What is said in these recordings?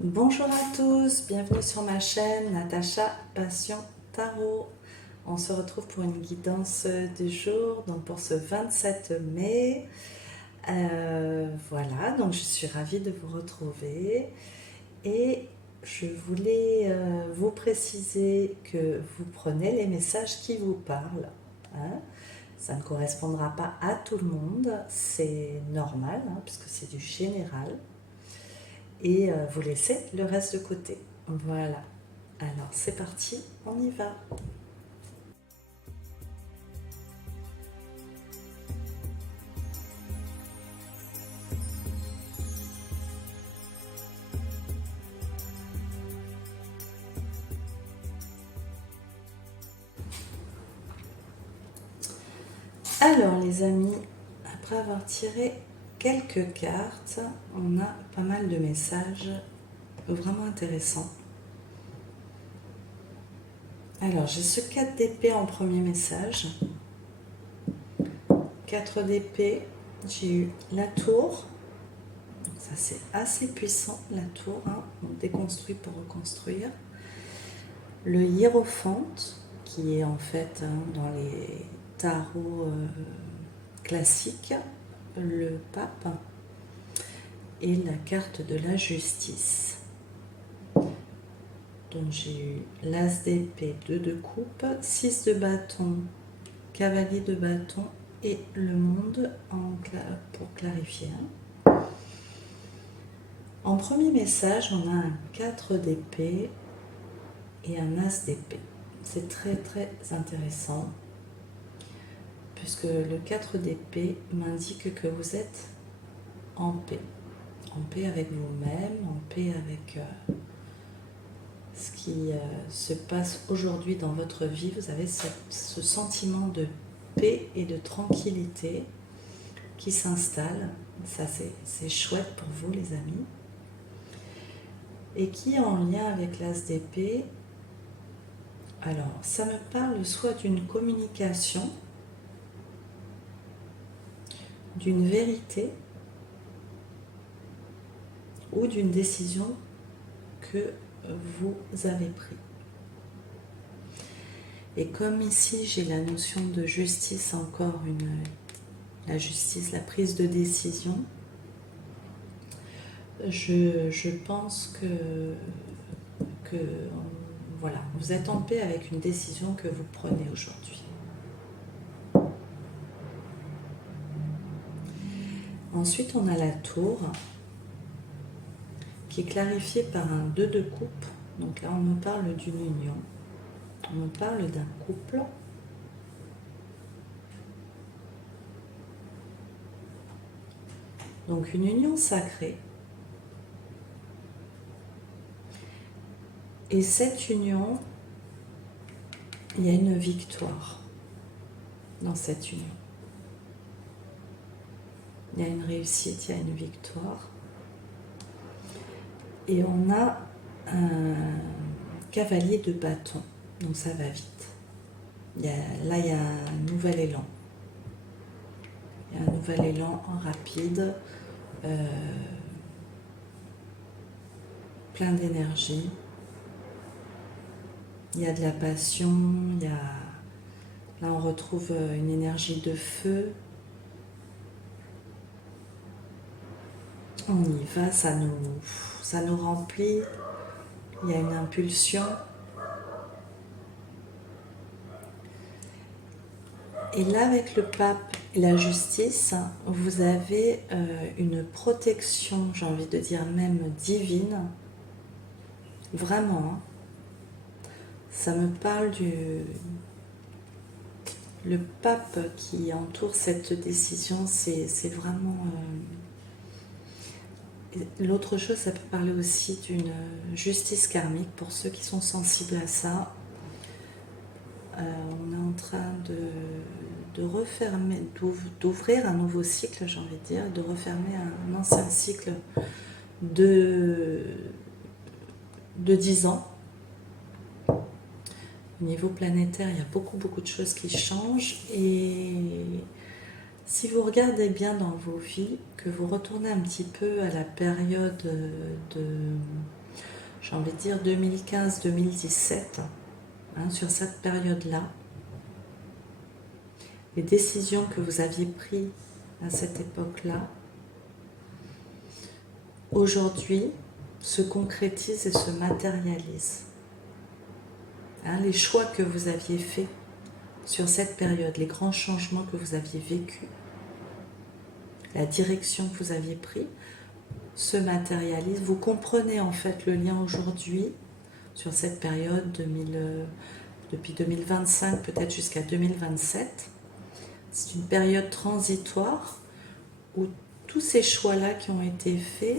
Bonjour à tous, bienvenue sur ma chaîne Natacha Passion Tarot. On se retrouve pour une guidance du jour, donc pour ce 27 mai. Voilà, donc je suis ravie de vous retrouver et je voulais vous préciser que vous prenez les messages qui vous parlent. Hein. Ça ne correspondra pas à tout le monde, c'est normal, hein, puisque c'est du général. Et vous laissez le reste de côté. Voilà. Alors c'est parti, on y va. Alors les amis, après avoir tiré quelques cartes, on a pas mal de messages vraiment intéressants. Alors j'ai ce 4 d'épée en premier message. 4 d'épée, j'ai eu la tour. Ça c'est assez puissant la tour, hein. On déconstruit pour reconstruire. Le hiérophante, qui est en fait dans les tarots classiques, le pape et la carte de la justice. Donc j'ai eu l'as d'épée, 2 de coupe, 6 de bâton, cavalier de bâton et le monde pour clarifier. En premier message, on a un 4 d'épée et un as d'épée. C'est très très intéressant puisque le 4 d'épée m'indique que vous êtes en paix avec vous-même, en paix avec ce qui se passe aujourd'hui dans votre vie. Vous avez ce sentiment de paix et de tranquillité qui s'installe. Ça c'est chouette pour vous les amis. Et qui est en lien avec l'as d'épée. Alors ça me parle soit d'une communication, d'une vérité ou d'une décision que vous avez prise. Et comme ici j'ai la notion de justice, encore la justice, la prise de décision, je pense que voilà, vous êtes en paix avec une décision que vous prenez aujourd'hui. Ensuite, on a la tour qui est clarifiée par un 2 de coupe. Donc là, on me parle d'une union. On me parle d'un couple. Donc une union sacrée. Et cette union, il y a une victoire dans cette union. Il y a une réussite, il y a une victoire. Et on a un cavalier de bâton, donc ça va vite. Là, il y a un nouvel élan. Il y a un nouvel élan rapide, plein d'énergie. Il y a de la passion, là on retrouve une énergie de feu. On y va, ça nous remplit. Il y a une impulsion. Et là, avec le pape et la justice, vous avez une protection, j'ai envie de dire même divine. Vraiment. Ça me parle le pape qui entoure cette décision, c'est vraiment... L'autre chose, ça peut parler aussi d'une justice karmique pour ceux qui sont sensibles à ça. On est en train de refermer, d'ouvrir un nouveau cycle, j'ai envie de dire, de refermer un ancien cycle de 10 ans. Au niveau planétaire, il y a beaucoup de choses qui changent et si vous regardez bien dans vos vies, que vous retournez un petit peu à la période j'ai envie de dire 2015-2017, hein, sur cette période-là, les décisions que vous aviez prises à cette époque-là, aujourd'hui, se concrétisent et se matérialisent. Hein, les choix que vous aviez faits sur cette période, les grands changements que vous aviez vécus, la direction que vous aviez prise, se matérialisent. Vous comprenez en fait le lien aujourd'hui sur cette période depuis 2025 peut-être jusqu'à 2027. C'est une période transitoire où tous ces choix-là qui ont été faits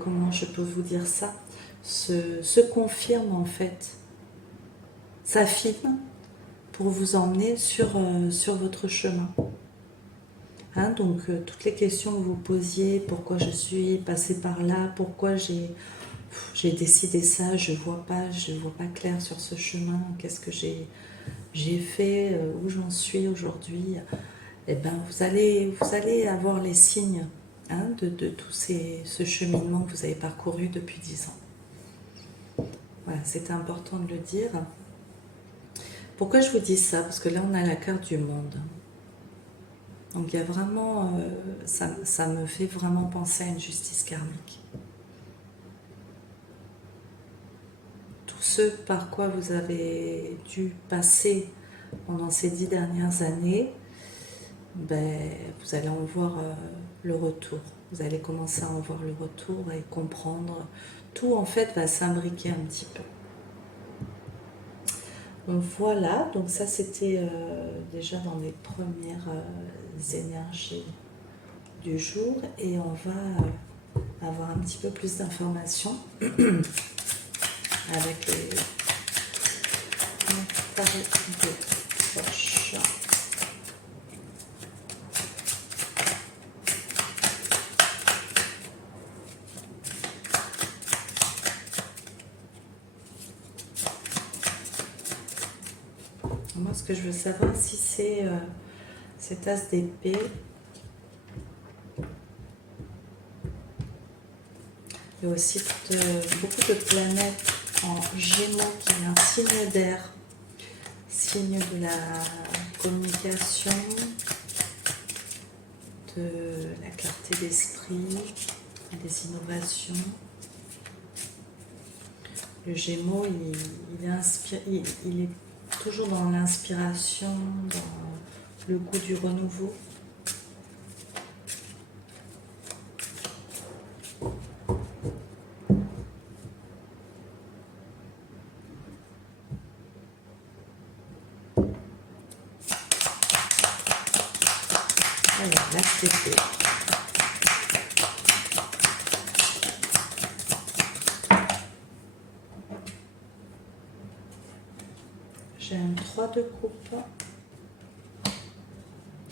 comment je peux vous dire ça, se confirment en fait, s'affinent pour vous emmener sur votre chemin. Hein, donc toutes les questions que vous posiez, pourquoi je suis passée par là, pourquoi j'ai décidé ça, je vois pas clair sur ce chemin, qu'est-ce que j'ai fait, où j'en suis aujourd'hui, et ben vous allez avoir les signes, hein, de tout ce cheminement que vous avez parcouru depuis 10 ans. Voilà, c'était important de le dire. Pourquoi je vous dis ça? Parce que là on a la carte du monde. Donc il y a vraiment, ça me fait vraiment penser à une justice karmique. Tout ce par quoi vous avez dû passer pendant ces 10 dernières années, ben, vous allez en voir le retour. Vous allez commencer à en voir le retour et comprendre. Tout en fait va s'imbriquer un petit peu. Donc voilà, donc ça c'était déjà dans les premières énergies du jour et on va avoir un petit peu plus d'informations avec les tarés de poche. Moi, ce que je veux savoir, si c'est cet as d'épée. Il y a aussi beaucoup de planètes en Gémeaux qui est un signe d'air, signe de la communication, de la clarté d'esprit, des innovations. Le Gémeaux, il est toujours dans l'inspiration, dans le goût du renouveau. Alors, là, c'est fait. J'ai un 3 de coupe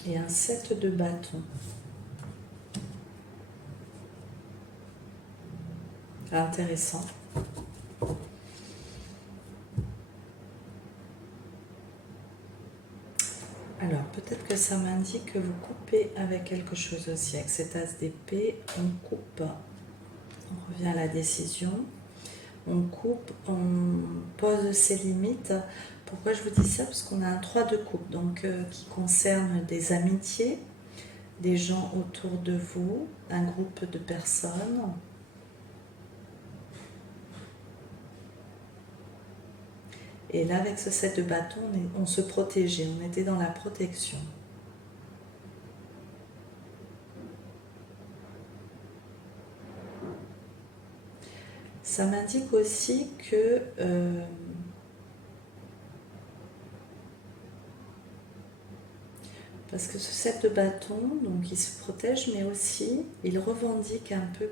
et un 7 de bâton. Intéressant. Alors, peut-être que ça m'indique que vous coupez avec quelque chose aussi. Avec cet as d'épée, on coupe. On revient à la décision. On coupe, on pose ses limites. Pourquoi je vous dis ça? Parce qu'on a un 3 de coupe, donc qui concerne des amitiés, des gens autour de vous, un groupe de personnes. Et là, avec ce 7 de bâton, on se protégeait, on était dans la protection. Ça m'indique aussi que parce que ce 7 de bâton, donc il se protège, mais aussi il revendique un peu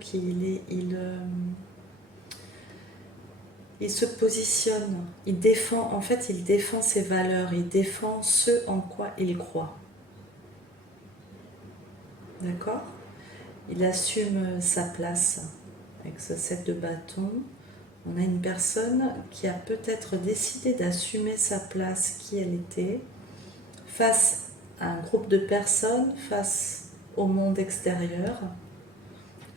il se positionne, il défend, en fait il défend ses valeurs, il défend ce en quoi il croit. D'accord? Il assume sa place. Avec ce 7 de bâton, on a une personne qui a peut-être décidé d'assumer sa place, qui elle était, face à un groupe de personnes, face au monde extérieur,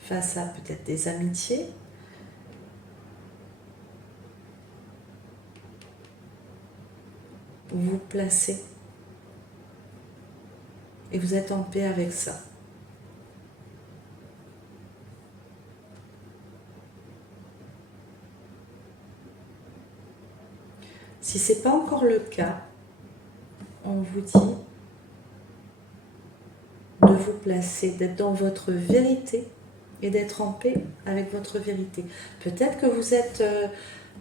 face à peut-être des amitiés. Vous vous placez et vous êtes en paix avec ça. Si ce n'est pas encore le cas, on vous dit de vous placer, d'être dans votre vérité et d'être en paix avec votre vérité. Peut-être que vous êtes,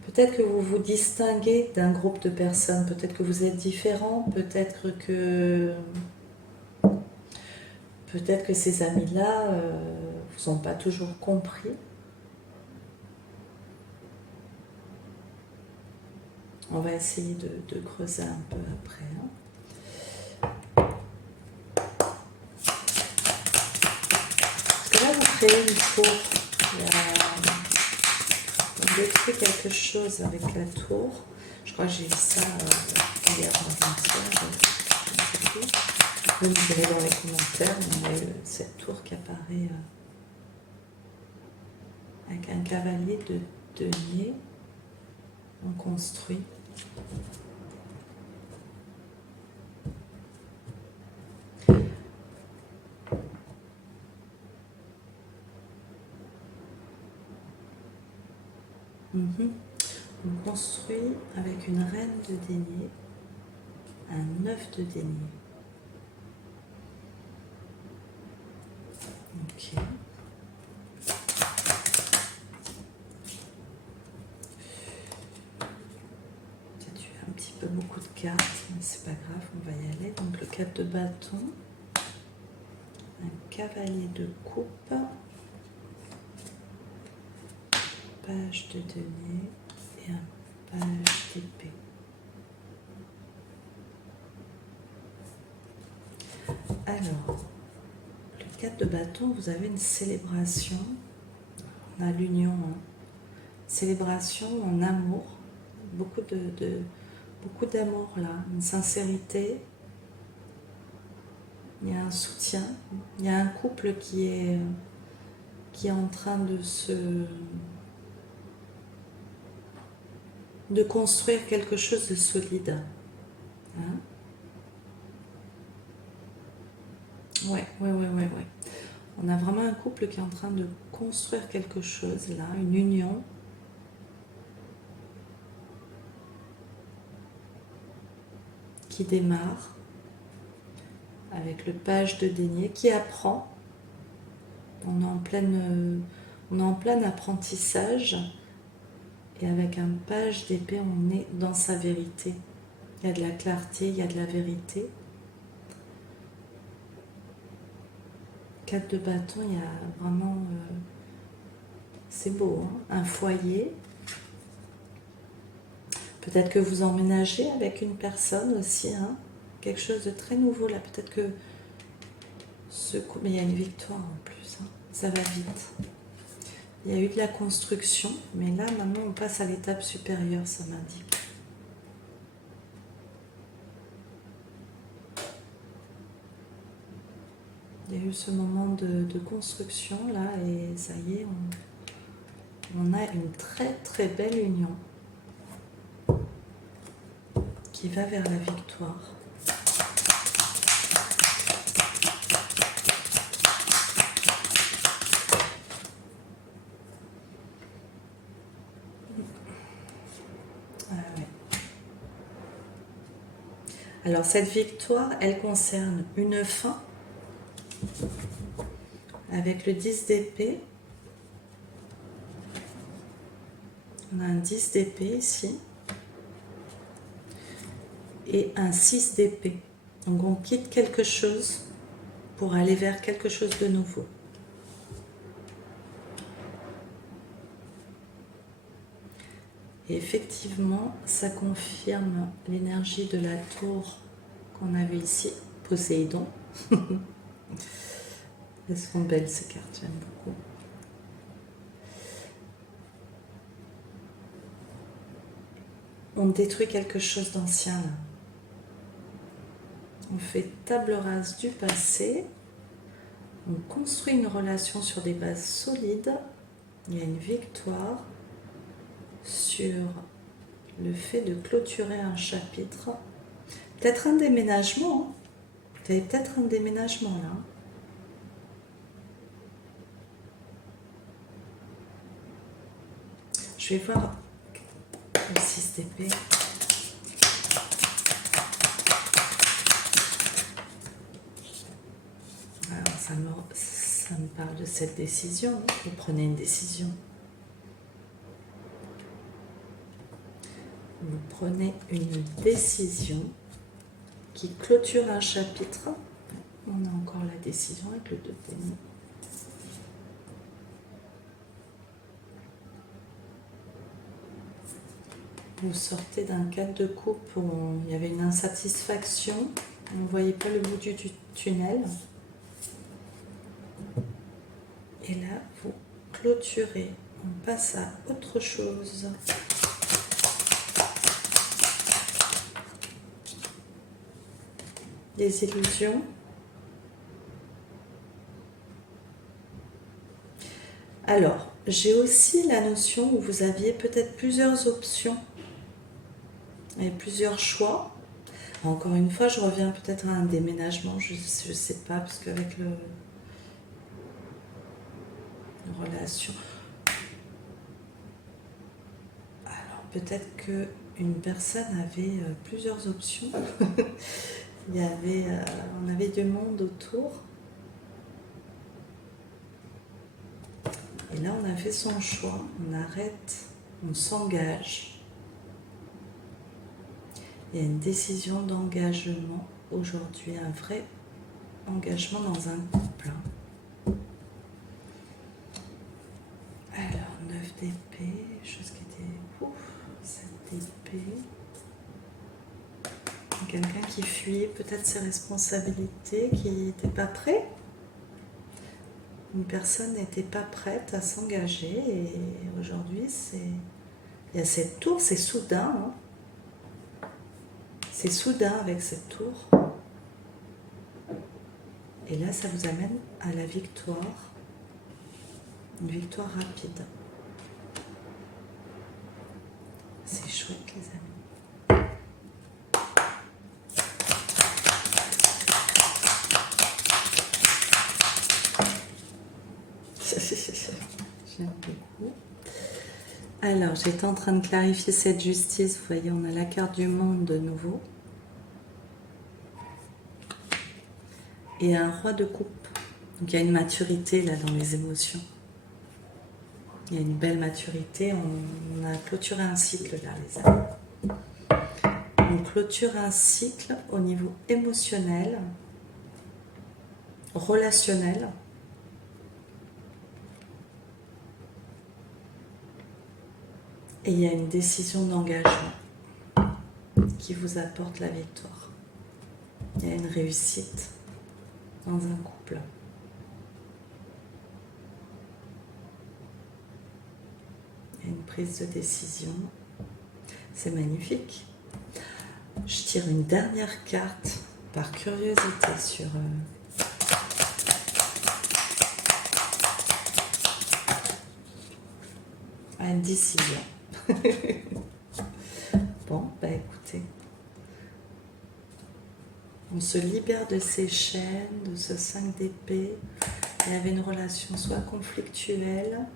peut-être que vous vous distinguez d'un groupe de personnes, peut-être que vous êtes différent, peut-être que ces amis-là vous ont pas toujours compris. On va essayer de creuser un peu après. Parce que là, vous créez une tour. On détruit quelque chose avec la tour. Je crois que j'ai vu ça hier avant-hier. Vous me direz dans les commentaires, on a eu cette tour qui apparaît avec un cavalier de denier. On construit. On construit avec une reine de denier, un œuf de denier. Ok. Peut-être eu un petit peu beaucoup de cartes, mais c'est pas grave, on va y aller. Donc le 4 de bâton, un cavalier de coupe, page de denier et un page d'épée. Alors, le 4 de bâton, vous avez une célébration, on a l'union, célébration en amour, beaucoup d'amour là, une sincérité, il y a un soutien, il y a un couple qui est en train de construire quelque chose de solide. Hein? Ouais. On a vraiment un couple qui est en train de construire quelque chose là, une union. Qui démarre avec le page de denier qui apprend. On est en plein apprentissage et avec un page d'épée, on est dans sa vérité. Il y a de la clarté, il y a de la vérité. 4 de bâton, il y a vraiment... c'est beau, hein, un foyer. Peut-être que vous emménagez avec une personne aussi, hein, quelque chose de très nouveau là. Peut-être que mais il y a une victoire en plus, hein, ça va vite. Il y a eu de la construction, mais là maintenant on passe à l'étape supérieure, ça m'indique. Il y a eu ce moment de construction là et ça y est, on a une très très belle union qui va vers la victoire. Ah ouais. Alors cette victoire, elle concerne une fin avec le 10 d'épée. On a un 10 d'épée ici. Et un 6 d'épée. Donc on quitte quelque chose pour aller vers quelque chose de nouveau. Et effectivement, ça confirme l'énergie de la tour qu'on avait ici, Poséidon. Elles sont belles ces cartes, j'aime beaucoup. On détruit quelque chose d'ancien là. On fait table rase du passé, On construit une relation sur des bases solides. Il y a une victoire sur le fait de clôturer un chapitre. Peut-être un déménagement. Hein. Vous avez peut-être un déménagement là. Je vais voir le 6 d'épée. Alors ça me parle de cette décision. Vous prenez une décision. Vous prenez une décision qui clôture un chapitre. On a encore la décision avec le 2 de denier. Vous sortez d'un cadre de coupe où il y avait une insatisfaction. On ne voyait pas le bout du tunnel. Et là, vous clôturez. On passe à autre chose. Des illusions. Alors, j'ai aussi la notion où vous aviez peut-être plusieurs options et plusieurs choix. Encore une fois, je reviens peut-être à un déménagement, je ne sais pas, parce qu'avec une relation... Alors, peut-être qu'une personne avait plusieurs options. On avait du monde autour. Et là, on a fait son choix. On arrête, on s'engage. Il y a une décision d'engagement aujourd'hui, un vrai engagement dans un couple. Alors, 9 d'épée, chose qui était... 7 d'épée. Quelqu'un qui fuyait peut-être ses responsabilités, qui n'était pas prêt. Une personne n'était pas prête à s'engager et aujourd'hui, il y a cette tour, c'est soudain. Hein. C'est soudain avec cette tour. Et là, ça vous amène à la victoire. Une victoire rapide. C'est chouette, les amis. J'aime beaucoup. Alors, j'étais en train de clarifier cette justice. Vous voyez, on a la carte du monde de nouveau. Et un roi de coupe. Donc, il y a une maturité là dans les émotions. Il y a une belle maturité. On a clôturé un cycle là, les amis. On clôture un cycle au niveau émotionnel, relationnel. Et il y a une décision d'engagement qui vous apporte la victoire. Il y a une réussite dans un couple. Il y a une prise de décision. C'est magnifique. Je tire une dernière carte par curiosité sur... une décision. Bon, bah écoutez, on se libère de ces chaînes, de ce 5 d'épée. Il y avait une relation soit conflictuelle,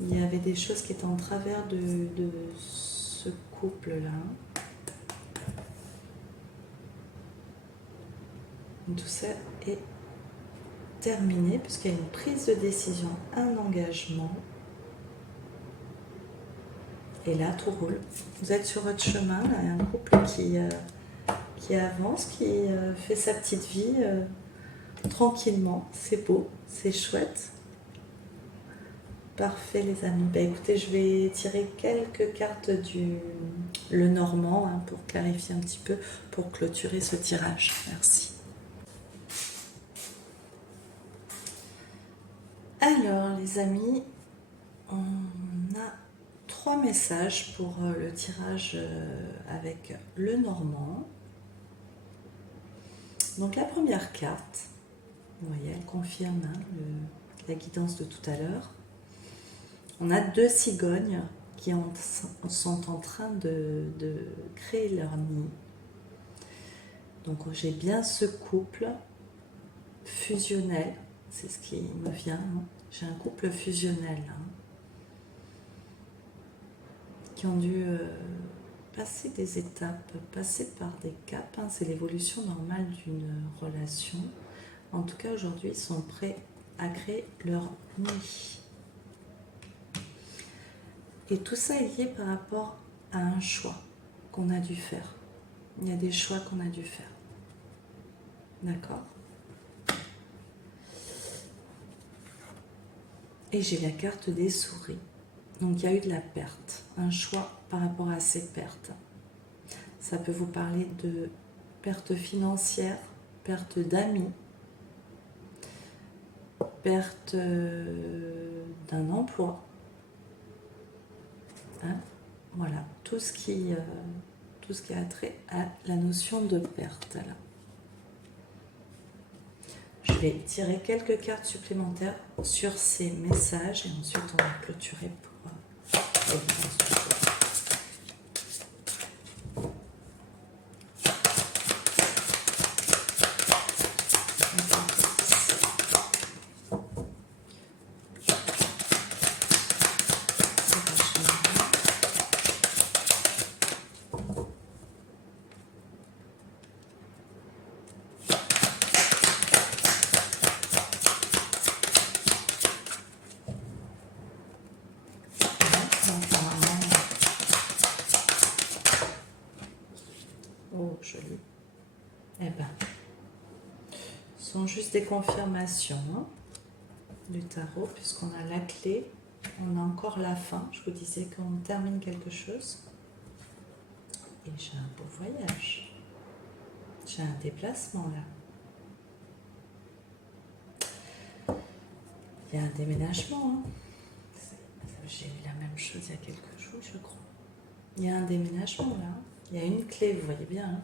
il y avait des choses qui étaient en travers de ce couple-là. Tout ça est terminé puisqu'il y a une prise de décision, un engagement. Et là, tout roule. Vous êtes sur votre chemin, là, il y a un couple qui avance, qui fait sa petite vie tranquillement. C'est beau, c'est chouette. Parfait, les amis. Bah, écoutez, je vais tirer quelques cartes du Lenormand hein, pour clarifier un petit peu, pour clôturer ce tirage. Merci. Alors, les amis, on a 3 messages pour le tirage avec le Normand. Donc la première carte, Vous voyez, elle confirme hein, la guidance de tout à l'heure. On a 2 cigognes qui sont en train de créer leur nid. Donc j'ai bien ce couple fusionnel, c'est ce qui me vient. Hein. J'ai un couple fusionnel hein, qui ont dû passer des étapes, passer par des caps. Hein. C'est l'évolution normale d'une relation. En tout cas, aujourd'hui, ils sont prêts à créer leur nid. Et tout ça est lié par rapport à un choix qu'on a dû faire. Il y a des choix qu'on a dû faire. D'accord ? Et j'ai la carte des souris. Donc il y a eu de la perte, un choix par rapport à ces pertes. Ça peut vous parler de perte financière, perte d'amis, perte d'un emploi. Hein, voilà, tout ce qui a trait à la notion de perte. Là. Je vais tirer quelques cartes supplémentaires sur ces messages et ensuite on va clôturer pour oh, joli. Eh ben, ce sont juste des confirmations hein, du tarot, puisqu'on a la clé, on a encore la fin. Je vous disais qu'on termine quelque chose. Et j'ai un beau voyage. J'ai un déplacement là. Il y a un déménagement. Hein. J'ai eu la même chose il y a quelques jours, je crois. Il y a un déménagement là. Il y a une clé, vous voyez bien. Hein.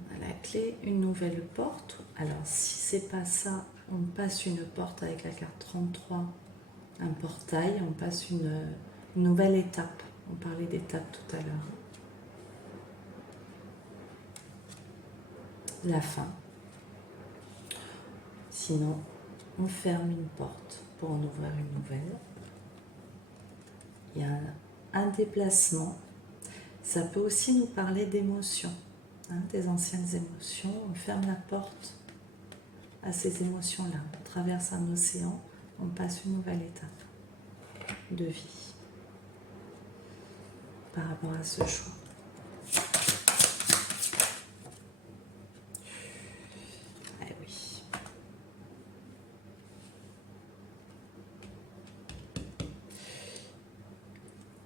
On a la clé, une nouvelle porte. Alors, si c'est pas ça, on passe une porte avec la carte 33, un portail, on passe une nouvelle étape. On parlait d'étape tout à l'heure. La fin. Sinon, on ferme une porte pour en ouvrir une nouvelle. Il y a un déplacement. Ça peut aussi nous parler d'émotions, hein, des anciennes émotions. On ferme la porte à ces émotions-là. On traverse un océan, on passe une nouvelle étape de vie par rapport à ce choix. Eh oui.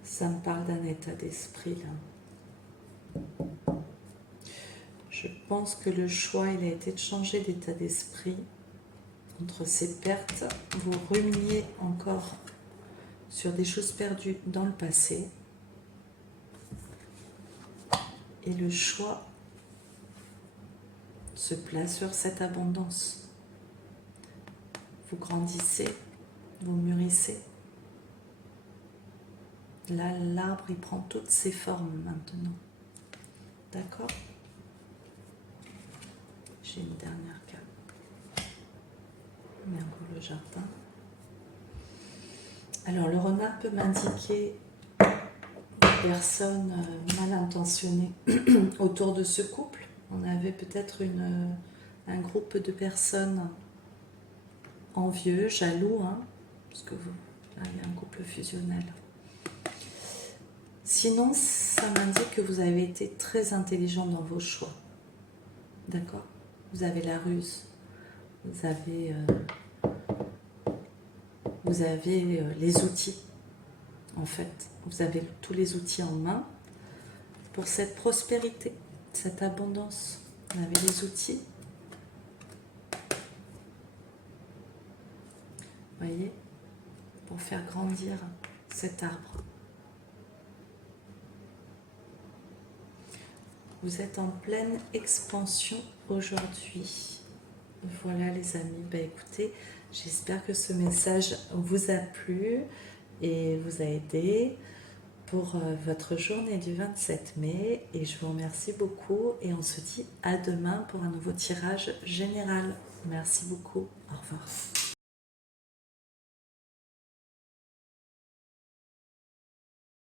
Ça me parle d'un état d'esprit là. Je pense que le choix, il a été de changer d'état d'esprit. Entre ces pertes, vous ruminiez encore sur des choses perdues dans le passé. Et le choix se place sur cette abondance. Vous grandissez, vous mûrissez. Là, l'arbre, il prend toutes ses formes maintenant. D'accord ? J'ai une dernière carte. Mais encore le jardin. Alors, le renard peut m'indiquer des personnes mal intentionnées autour de ce couple. On avait peut-être un groupe de personnes envieux, jaloux, hein, parce que là, il y a un couple fusionnel. Sinon, ça m'indique que vous avez été très intelligent dans vos choix. D'accord ? Vous avez la ruse. Vous avez les outils, en fait. Vous avez tous les outils en main pour cette prospérité, cette abondance. Vous avez les outils. Vous voyez ? Pour faire grandir cet arbre. Vous êtes en pleine expansion aujourd'hui. Voilà les amis, bah écoutez, j'espère que ce message vous a plu et vous a aidé pour votre journée du 27 mai et je vous remercie beaucoup et on se dit à demain pour un nouveau tirage général. Merci beaucoup, au revoir.